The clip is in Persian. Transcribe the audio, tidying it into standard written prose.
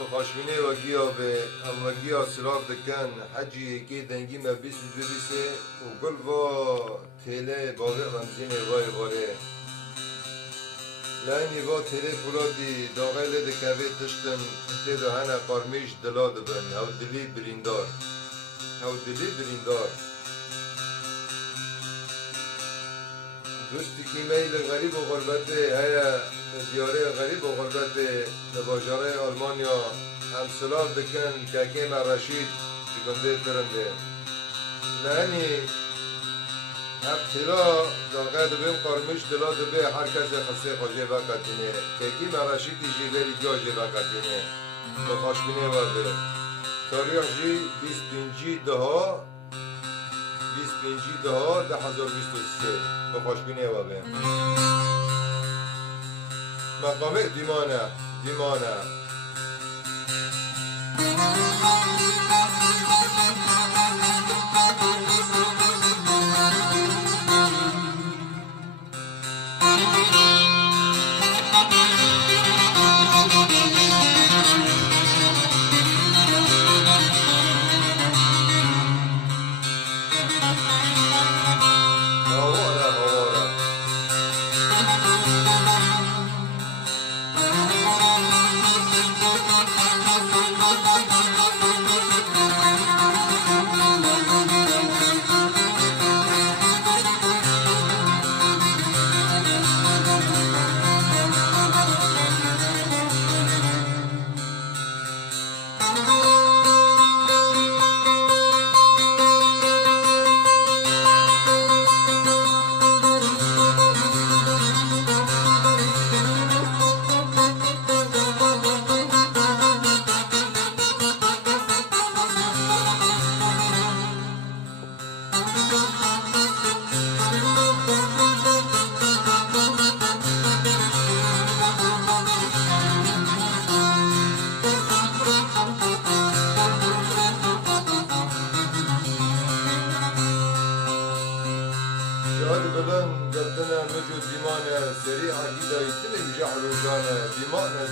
بخشمینه و گیا به اما گیا سلاف دکن حجی که دنگی ما بیس بیسه و گل و تله باقی رمزینه وای واره لانی با تله فرادی داغه لده کوه تشتن تده هنه قرمیش دلا دبن او دلی بریندار او دلی بریندار دوستی که میل غریب و غربت هیا دیاره غریب و غربت باجاره آلمانیا همسلام دکن که کیم رشید بگنده ترنده لانی ابتلا داغه دبیم قرمش دلا دبه هر کس خسته خوشه وقتینه که کیم رشید جیبری جاجه وقتینه بخشمینه و به تاریخ جی 25 دها 25 دها 1023 بخشمینه و به مقامه دیمانه شهاد بدن قدنا نجو ديمانة سريعة جدا يتلم جعلوا جانا ديمانة